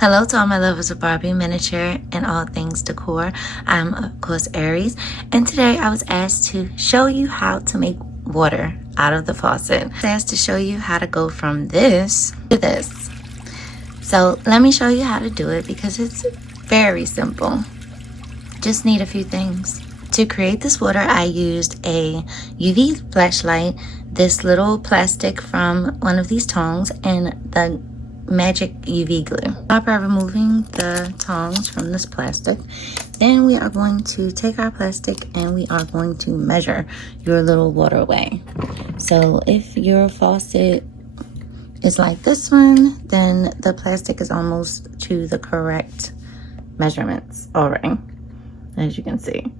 Hello to all my lovers of Barbie miniature and all things decor. I'm of course Aries, and today I was asked to show you how to make water out of the faucet. I was asked to show you how to go from this to this. So let me show you how to do it because it's very simple. Just need a few things. To create this water, I used a UV flashlight, this little plastic from one of these tongs, and the magic UV glue. Start by removing the tongs from this plastic. Then we are going to take our plastic and we are going to measure your little waterway. So if your faucet is like this one, then the plastic is almost to the correct measurements already, as you can see.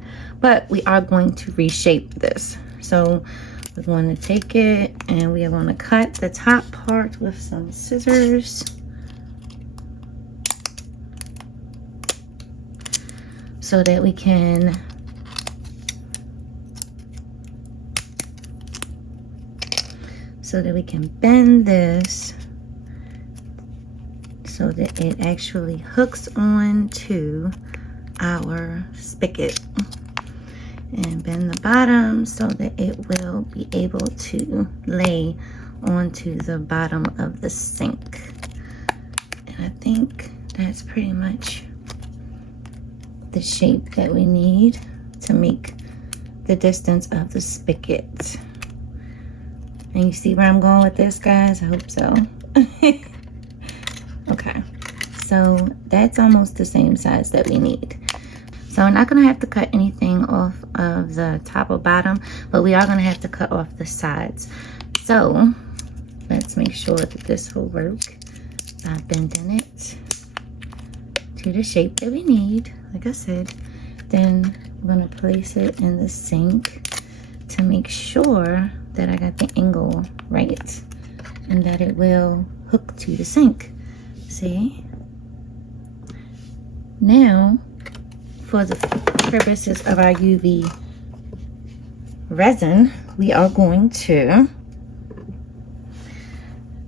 But we are going to reshape this. So we're going to take it and we are going to cut the top part with some scissors. So that we can bend this so that it actually hooks on to our spigot. And bend the bottom so that it will be able to lay onto the bottom of the sink. And I think that's pretty much the shape that we need to make the distance of the spigot. And you see where I'm going with this, guys? I hope so. Okay, so that's almost the same size that we need. So we're not going to have to cut anything off of the top or bottom, but we are going to have to cut off the sides. So let's make sure that this will work by bending it to the shape that we need, like I said. Then I'm going to place it in the sink to make sure that I got the angle right and that it will hook to the sink. See? Now, for the purposes of our UV resin, we are going to,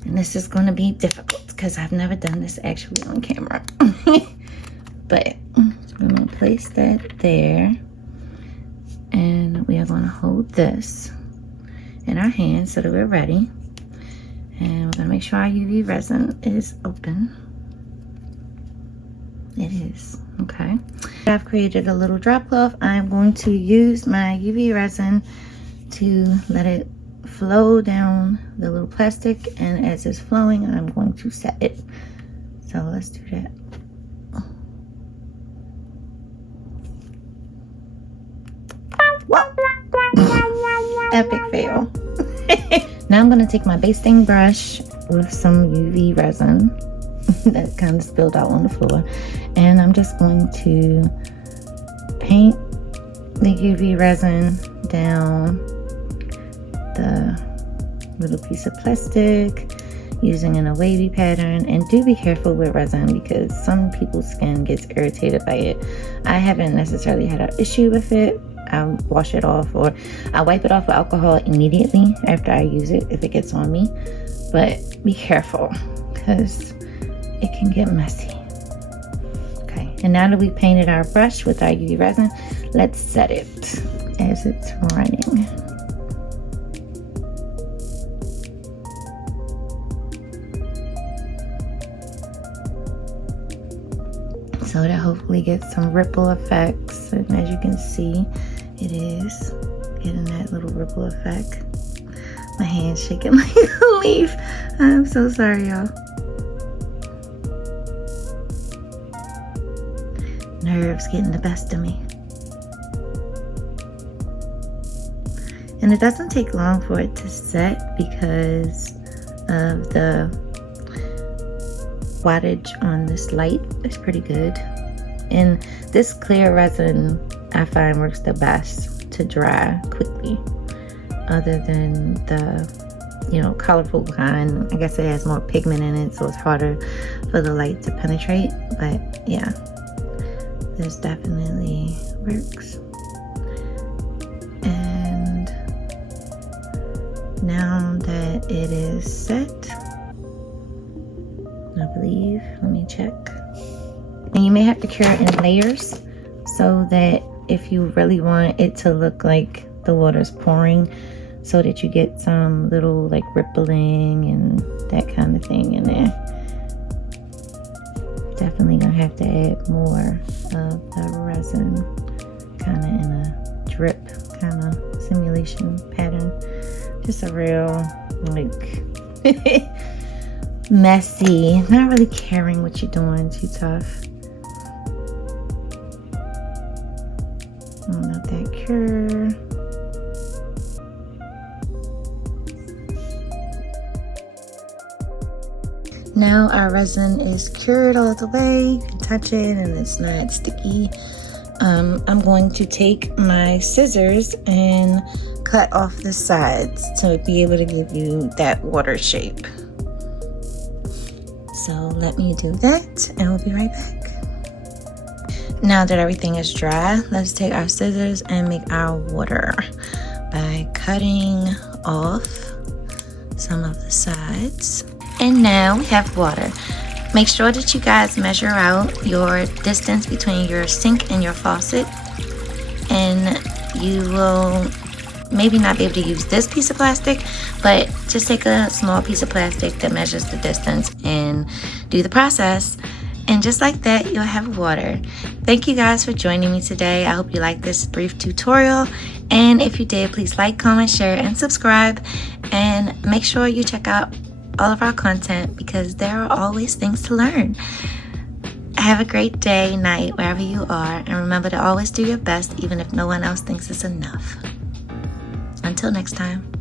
and this is going to be difficult because I've never done this actually on camera, but I'm going to place that there, and we are going to hold this in our hands so that we're ready, and we're going to make sure our UV resin is open. It is. Okay, I've created a little drop cloth. I'm going to use my UV resin to let it flow down the little plastic, and as it's flowing, I'm going to set it. So let's do that. Whoa. Epic fail. Now I'm going to take my basting brush with some UV resin that kind of spilled out on the floor, and I'm just going to paint the UV resin down the little piece of plastic using in a wavy pattern. And do be careful with resin because some people's skin gets irritated by it. I haven't necessarily had an issue with it. I wash it off, or I wipe it off with alcohol immediately after I use it if it gets on me, but be careful because it can get messy. Okay, and now that we painted our brush with our UV resin, let's set it as it's running. So that hopefully gets some ripple effects, and as you can see, it is getting that little ripple effect. My hand's shaking like a leaf. I'm so sorry, y'all. Nerves getting the best of me. And it doesn't take long for it to set because of the wattage on this light. It's pretty good. And this clear resin I find works the best to dry quickly, other than the colorful kind. I guess it has more pigment in it, so it's harder for the light to penetrate. But yeah, this definitely works. And now that it is set, I believe, let me check. And you may have to cure it in layers so that if you really want it to look like the water's pouring, so that you get some little like rippling and that kind of thing in there. Definitely gonna have to add more of the resin, kind of in a drip kind of simulation pattern. Just a real like messy, not really caring what you're doing, too tough. Let that cure. Now our resin is cured all the way. You can touch it and it's not sticky. I'm going to take my scissors and cut off the sides to be able to give you that water shape. So let me do that and we'll be right back. Now that everything is dry, let's take our scissors and make our water by cutting off some of the sides. And now we have water. Make sure that you guys measure out your distance between your sink and your faucet. And you will maybe not be able to use this piece of plastic, but just take a small piece of plastic that measures the distance and do the process. And just like that, you'll have water. Thank you guys for joining me today. I hope you liked this brief tutorial. And if you did, please like, comment, share, and subscribe. And make sure you check out all of our content because there are always things to learn. Have a great day, night, wherever you are. And remember to always do your best, even if no one else thinks it's enough. Until next time.